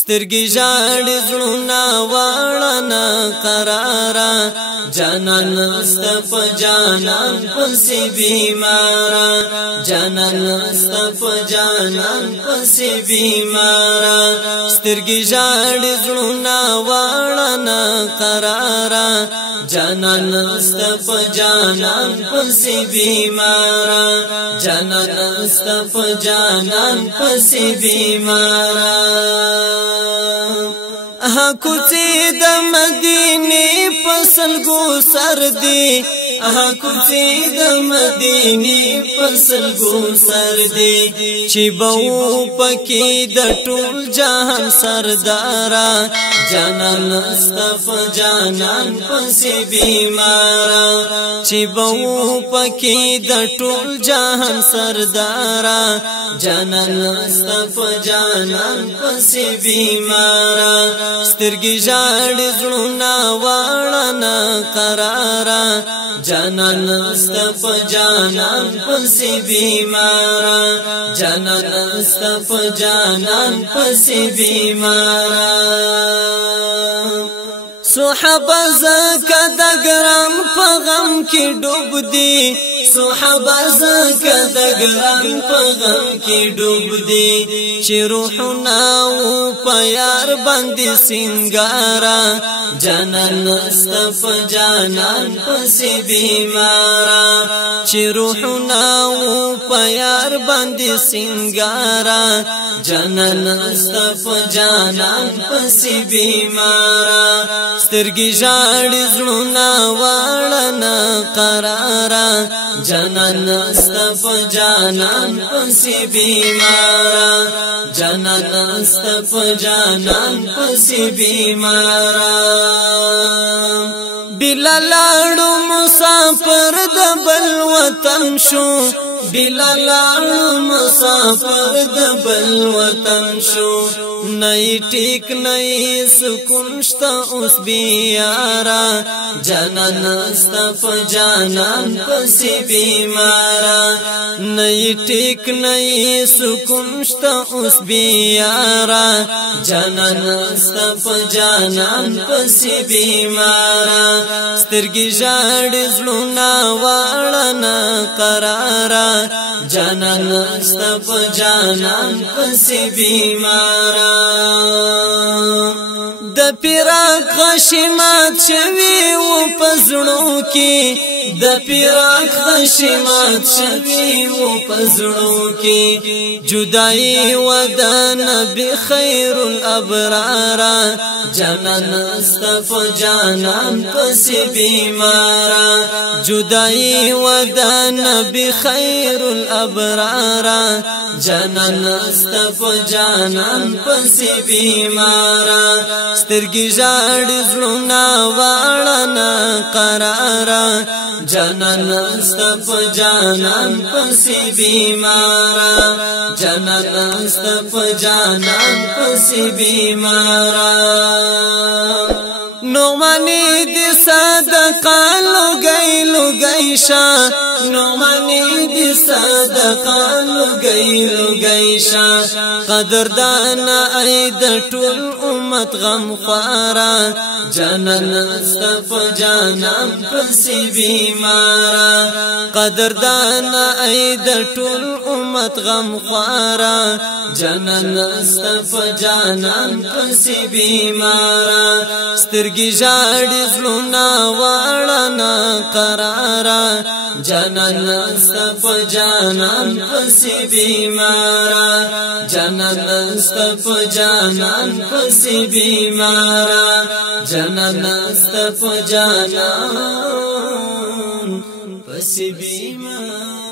سترګې ژاړي زړونه واړه قرارا جانان ستا په جانان پسې بیمارا جانان ستا په جانان پسې بیمارا سترګې ژاړي زړونه واړه قرارا جانان ستا په جانان پسې بیمارا جانان ستا په جانان پسې بیمارا کوڅې د مدینه پسلګو سر دی کوڅې د مدینه پسلګو سر دی چې بو پکې د ټول جهان سردارا جانان مصطفی جانان پسې بیمارا چې بو پکې د ټول جهان سردارا جانان مصطفی جانان پسې بیمارا سترګې ژاړي زړونه واړه قرارا جانان مصطفی جانان پسې بیمارا جانان مصطفی جانان پسې بیمارا صحابه زکه د ګرام په غم کې ډوب دي صحابه زکه د ګرام په غم کې ډوب دي چې روحنا او په یار باندې سنگارا جانان مصطفی جانان پسې بیمارا چې روحنا او په یار باندې سنگارا جانان مصطفی جانان پسې بیمارا سترګې ژاړي زړونه واړه قرارا جانان مصطفی جانان پسې بیمارا جانان مصطفی جانان پسې بیمارا بلالاړو مسافر د بل وطن شو بلالاړو مسافر د بل وطن شو نه ټیک نه سکون شته اوس بیارا جانان مصطفی جانان پسې بیمارا نه ټیک نه سکون شته اوس بیارا جانان مصطفی جانان پسې بیمارا سترګې ژاړي زړونه واړه قرارا جانان مصطفی جانان پسې بیمارا د پیراق غشمات شوی و پزړو کې د پیراق غشمات شوی و پزړو کې جدائی ودان بخیر الابرار جانان مصطفی جانان پسې بیمارا جدائی ودان بخیر الابرار جانان مصطفی جانان پسې بیمارا سترګې ژاړي زړونه واړه قرارا جانان مصطفی جانان پسې بیمارا جانان مصطفی جانان پسې بیمارا نومانی دی صدقه لگئی شا نومانی دی صدقه لگئی شا قدردان اید ټول امت غم خوارا جانان مصطفی جانان پسې بیمارا قدردان اید ټول امت غم خوارا جانان مصطفی جانان پسې بیمارا سترګې ژاړي زړونه واړه قرارا جانان مصطفی جانان پسې بیمارا جانان مصطفی جانان پسې بیمارا جانان مصطفی جانان پسې بیمارا